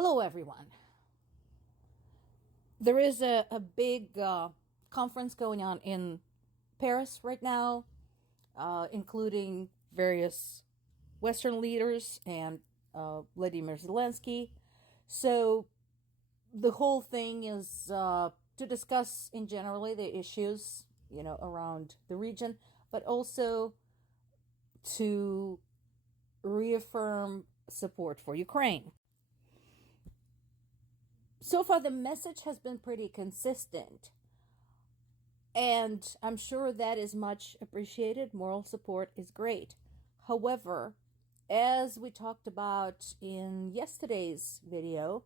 Hello, everyone. There is a big conference going on in Paris right now, including various Western leaders and Vladimir Zelensky. So the whole thing is to discuss in generally the issues, around the region, but also to reaffirm support for Ukraine. So far, the message has been pretty consistent, and I'm sure that is much appreciated. Moral support is great. However, as we talked about in yesterday's video,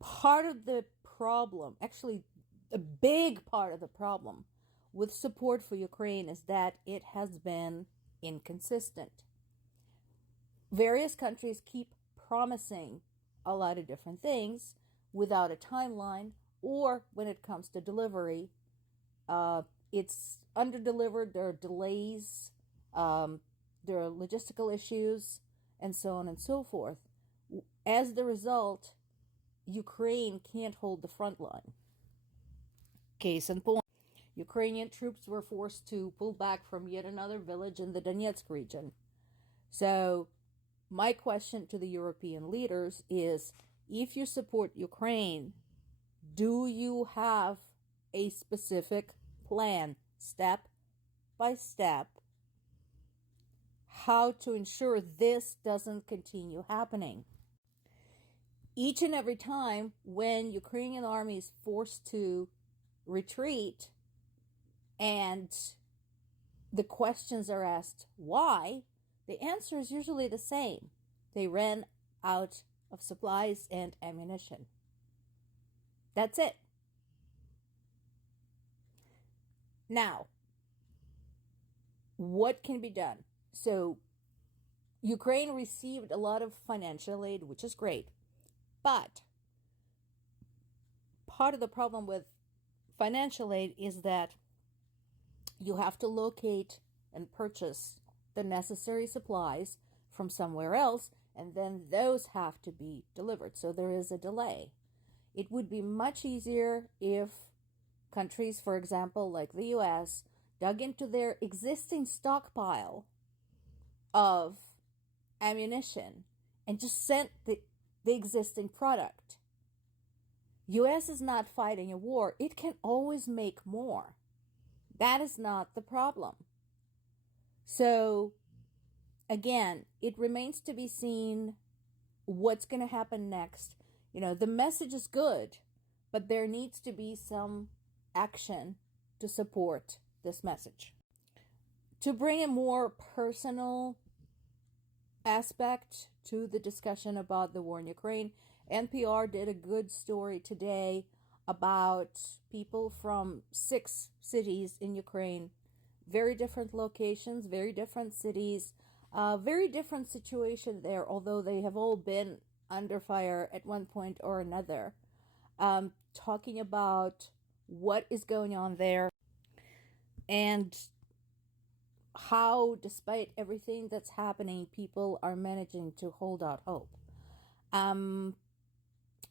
part of the problem, actually, a big part of the problem with support for Ukraine is that it has been inconsistent. Various countries keep promising a lot of different things without a timeline, or when it comes to delivery, it's underdelivered. There are delays, there are logistical issues, and so on and so forth. As the result, Ukraine can't hold the front line. Case in point, Ukrainian troops were forced to pull back from yet another village in the Donetsk region. So, my question to the European leaders is, if you support Ukraine, do you have a specific plan, step by step, how to ensure this doesn't continue happening? Each and every time when Ukrainian army is forced to retreat and the questions are asked why, the answer is usually the same. They ran out of supplies and ammunition. That's it. Now, what can be done? So, Ukraine received a lot of financial aid, which is great. But part of the problem with financial aid is that you have to locate and purchase the necessary supplies from somewhere else, and then those have to be delivered. So there is a delay. It would be much easier if countries, for example, like the US, dug into their existing stockpile of ammunition and just sent the existing product. US is not fighting a war. It can always make more. That is not the problem. So, again, it remains to be seen what's going to happen next. The message is good, but there needs to be some action to support this message. To bring a more personal aspect to the discussion about the war in Ukraine, NPR did a good story today about people from 6 cities in Ukraine, very different locations, very different cities, very different situation there, although they have all been under fire at one point or another. Talking about what is going on there and how, despite everything that's happening, people are managing to hold out hope.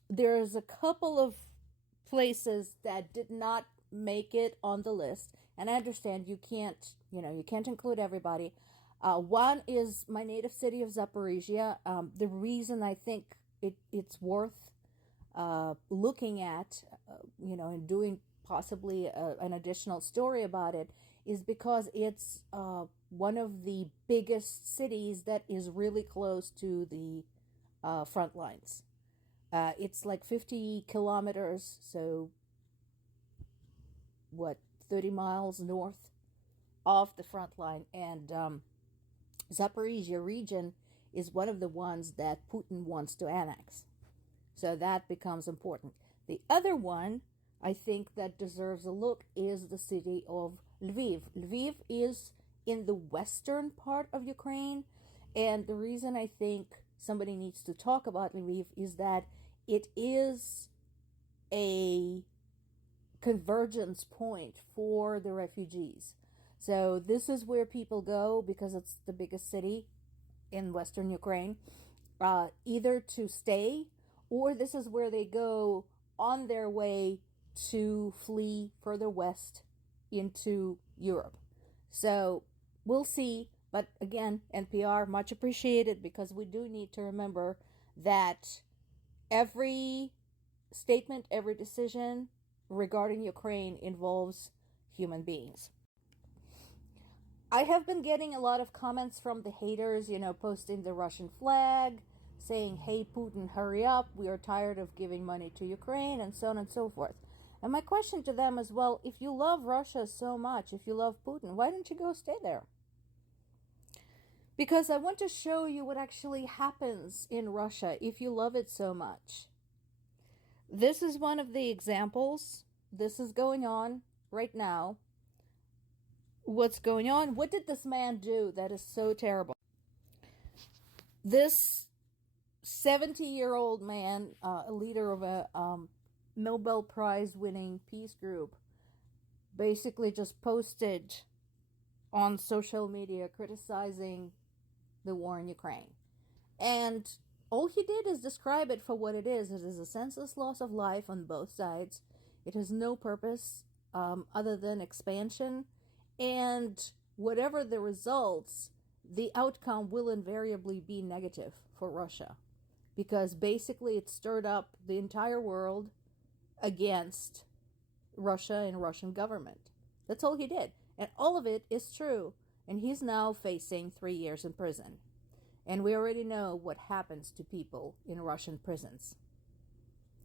There's a couple of places that did not make it on the list, and I understand you can't include everybody. One is my native city of Zaporizhia. The reason I think it's worth looking at, and doing possibly an additional story about it is because it's one of the biggest cities that is really close to the front lines. It's like 50 kilometers, so 30 miles north of the front line, and Zaporizhia region is one of the ones that Putin wants to annex. So that becomes important. The other one, I think, that deserves a look is the city of Lviv. Lviv is in the western part of Ukraine, and the reason I think somebody needs to talk about Lviv is that it is a convergence point for the refugees. So this is where people go because it's the biggest city in western Ukraine, either to stay or this is where they go on their way to flee further west into Europe. So we'll see. But again, NPR, much appreciated, because we do need to remember that every statement, every decision regarding Ukraine involves human beings. I have been getting a lot of comments from the haters, posting the Russian flag, saying, hey, Putin, hurry up. We are tired of giving money to Ukraine, and so on and so forth. And my question to them is, well, if you love Russia so much, if you love Putin, why don't you go stay there? Because I want to show you what actually happens in Russia if you love it so much. This is one of the examples. This is going on right now. What's going on? What did this man do that is so terrible? This 70-year-old man, a leader of a Nobel Prize winning peace group, basically just posted on social media criticizing the war in Ukraine. And all he did is describe it for what it is. It is a senseless loss of life on both sides. It has no purpose other than expansion. And whatever the results, the outcome will invariably be negative for Russia. Because basically it stirred up the entire world against Russia and Russian government. That's all he did. And all of it is true. And he's now facing 3 years in prison. And we already know what happens to people in Russian prisons.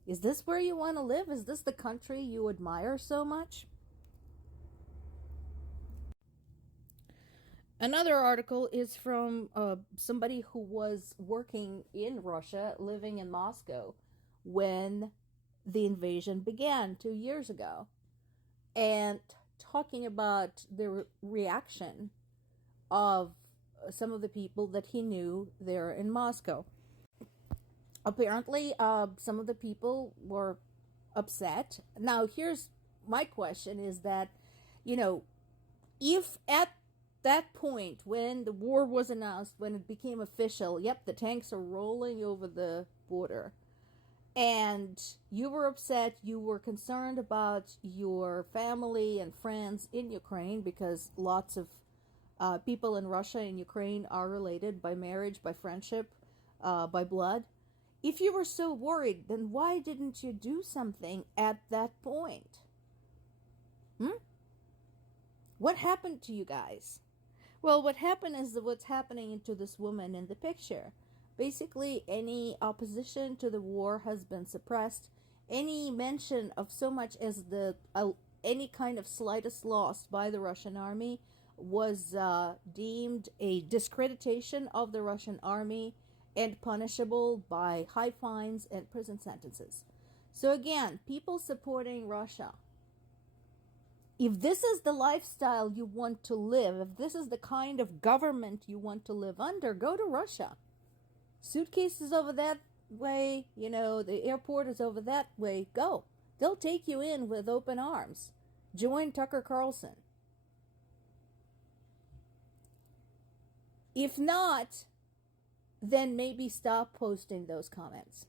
Is this where you want to live? Is this the country you admire so much? Another article is from somebody who was working in Russia, living in Moscow, when the invasion began 2 years ago, and talking about the reaction of some of the people that he knew there in Moscow. Apparently, some of the people were upset. Now, here's my question is that, if at that point when the war was announced, when it became official, yep, the tanks are rolling over the border, and you were upset, you were concerned about your family and friends in Ukraine, because lots of people in Russia and Ukraine are related by marriage, by friendship, by blood. If you were so worried, then why didn't you do something at that point? What happened to you guys? Well, what happened is what's happening to this woman in the picture. Basically, any opposition to the war has been suppressed. Any mention of so much as any kind of slightest loss by the Russian army was deemed a discreditation of the Russian army and punishable by high fines and prison sentences. So again, people supporting Russia, if this is the lifestyle you want to live, if this is the kind of government you want to live under, go to Russia. Suitcases over that way, the airport is over that way, go. They'll take you in with open arms. Join Tucker Carlson. If not, then maybe stop posting those comments.